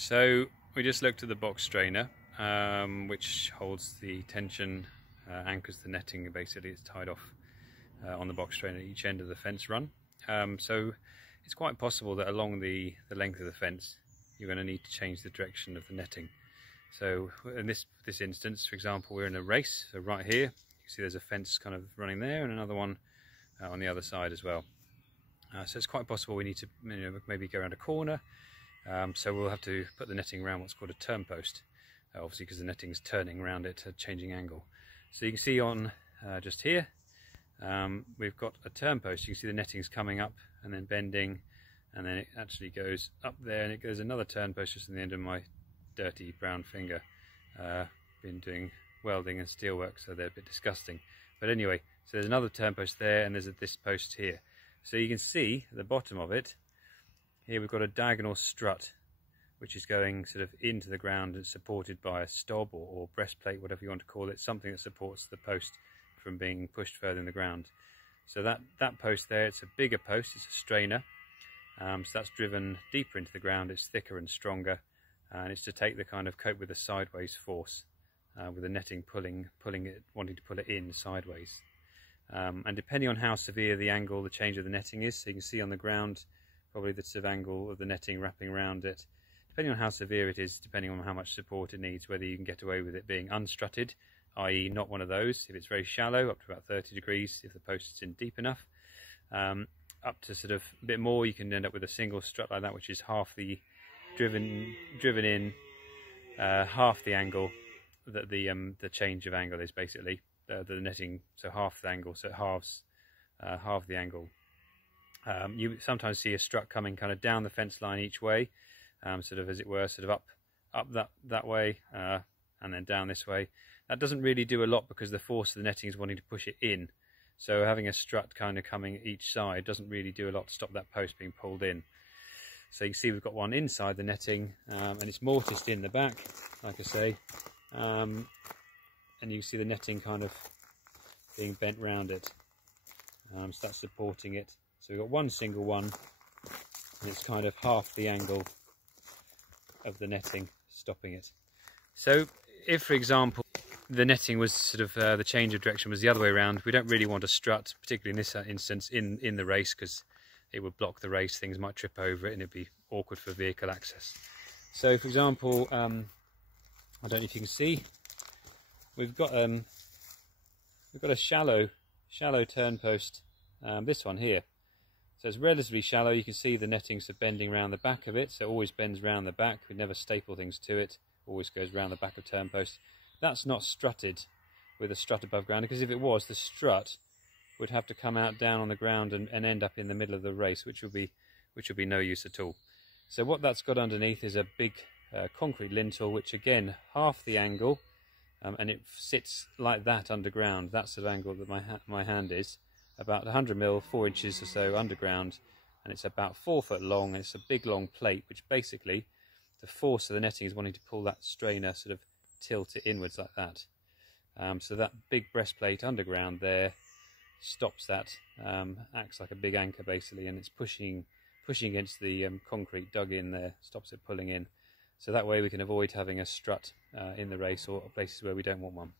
So we just looked at the box strainer, which holds the tension, anchors the netting, and basically it's tied off on the box strainer at each end of the fence run. So it's quite possible that along the length of the fence you're going to need to change the direction of the netting. So in this instance, for example, we're in a race, so right here you can see there's a fence kind of running there and another one on the other side as well. So it's quite possible we need to maybe go around a corner. So we'll have to put the netting around what's called a turn post, obviously because the netting's turning around it at a changing angle. So you can see on just here, we've got a turn post. You can see the netting's coming up and then bending, and then it actually goes up there, and it goes another turn post just on the end of my dirty brown finger. Been doing welding and steelwork, so they're a bit disgusting. But anyway, so there's another turn post there, and there's this post here. So you can see at the bottom of it, here we've got a diagonal strut, which is going sort of into the ground and supported by a stob or breastplate, whatever you want to call it, something that supports the post from being pushed further in the ground. So that post there, it's a bigger post, it's a strainer, so that's driven deeper into the ground, it's thicker and stronger, and it's to take the kind of cope with the sideways force, with the netting pulling it, wanting to pull it in sideways. And depending on how severe the angle, the change of the netting is, so you can see on the ground, probably the sort of angle of the netting wrapping around it, depending on how severe it is, depending on how much support it needs, whether you can get away with it being unstrutted, i.e. not one of those, if it's very shallow, up to about 30 degrees, if the post is in deep enough, up to sort of a bit more, you can end up with a single strut like that, which is half the driven in, half the angle that the change of angle is basically, the netting, so half the angle, so it halves half the angle. You sometimes see a strut coming kind of down the fence line each way, sort of as it were, sort of up that way, and then down this way. That doesn't really do a lot because the force of the netting is wanting to push it in. So having a strut kind of coming each side doesn't really do a lot to stop that post being pulled in. So you can see we've got one inside the netting, and it's mortised in the back, like I say, and you can see the netting kind of being bent round it, so that's supporting it. So we've got one single one, and it's kind of half the angle of the netting stopping it. So if, for example, the netting was sort of, the change of direction was the other way around, we don't really want a strut, particularly in this instance, in the race, because it would block the race, things might trip over it, and it'd be awkward for vehicle access. So, for example, I don't know if you can see, we've got a shallow turn post, this one here. So it's relatively shallow. You can see the nettings are bending around the back of it, so it always bends around the back. We never staple things to it, always goes around the back of turn post. That's not strutted with a strut above ground, because if it was, the strut would have to come out down on the ground and end up in the middle of the race, which would be no use at all. So what that's got underneath is a big concrete lintel, which again, half the angle, and it sits like that underground. That's the angle that my hand is. About 100 mil, 4 inches or so underground, and it's about 4 foot long, and it's a big long plate, which basically the force of the netting is wanting to pull that strainer, sort of tilt it inwards like that. So that big breastplate underground there stops that, acts like a big anchor basically, and it's pushing against the concrete dug in there, stops it pulling in. So that way we can avoid having a strut in the race or places where we don't want one.